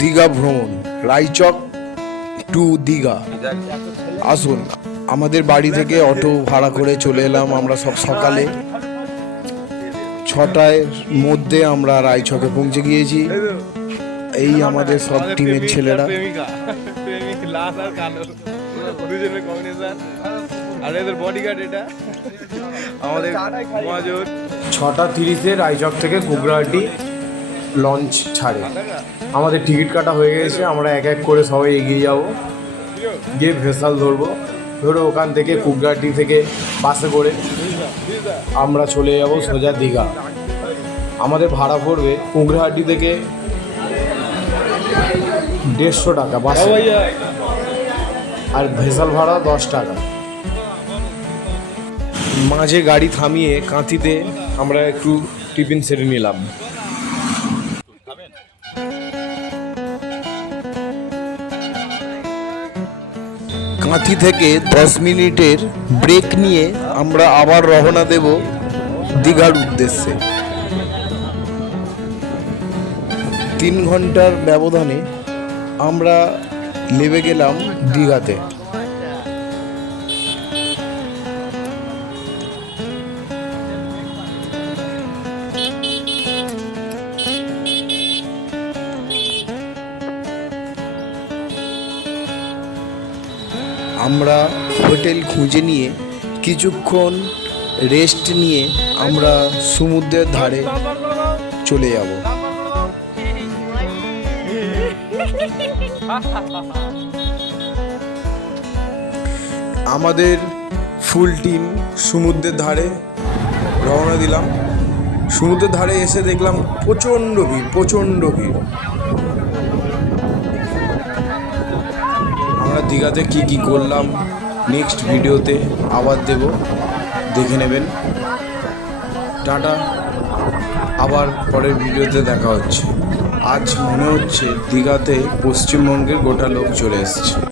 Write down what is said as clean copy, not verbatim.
দীঘা ভ্রমণ, রায়চক টু দীঘা। আসুন, আমাদের বাড়ি থেকে অটো ভাড়া করে চলে এলাম আমরা সব সকালে 6টার মধ্যে আমরা রায়চকে পৌঁছে গিয়েছি। এই আমাদের সব টিমের ছেলেরা। আমাদের 6:30 রায়চক থেকে কুকড়াহাটি লঞ্চ ছাড়ে। আমাদের টিকিট কাটা হয়ে গেছে, আমরা এক এক করে সবাই এগিয়ে যাব, গিয়ে ভেসাল ধরবো। ধরে ওখান থেকে কুকড়াহাটি থেকে বাসে করে আমরা চলে যাব সোজা দীঘা। আমাদের ভাড়া পড়বে কুকড়াহাটি থেকে 150 টাকা বাসে, আর ভেসাল ভাড়া 10 টাকা। মাঝে গাড়ি থামিয়ে কাঁথিতে আমরা একটু টিফিন সেরে নিলাম। কাঁথি থেকে 10 মিনিটের ব্রেক নিয়ে আমরা আবার রওনা দেব দীঘার উদ্দেশ্যে। 3 ঘন্টার ব্যবধানে আমরা নেমে গেলাম দীঘাতে। আমরা হোটেল খুঁজে নিয়ে কিছুক্ষণ রেস্ট নিয়ে আমরা সমুদ্রের ধারে চলে যাব। আমাদের ফুল টিম সমুদ্রের ধারে রওনা দিলাম। সমুদ্রের ধারে এসে দেখলাম প্রচণ্ড ভিড়। আমরা দীঘাতে কি করলাম নেক্সট ভিডিওতে আবার দেব, দেখে নেবেন। টাটা, আবার পরের ভিডিওতে দেখা হচ্ছে। আজ মনে হচ্ছে দীঘাতে পশ্চিমবঙ্গের গোটা লোক চলে এসেছে।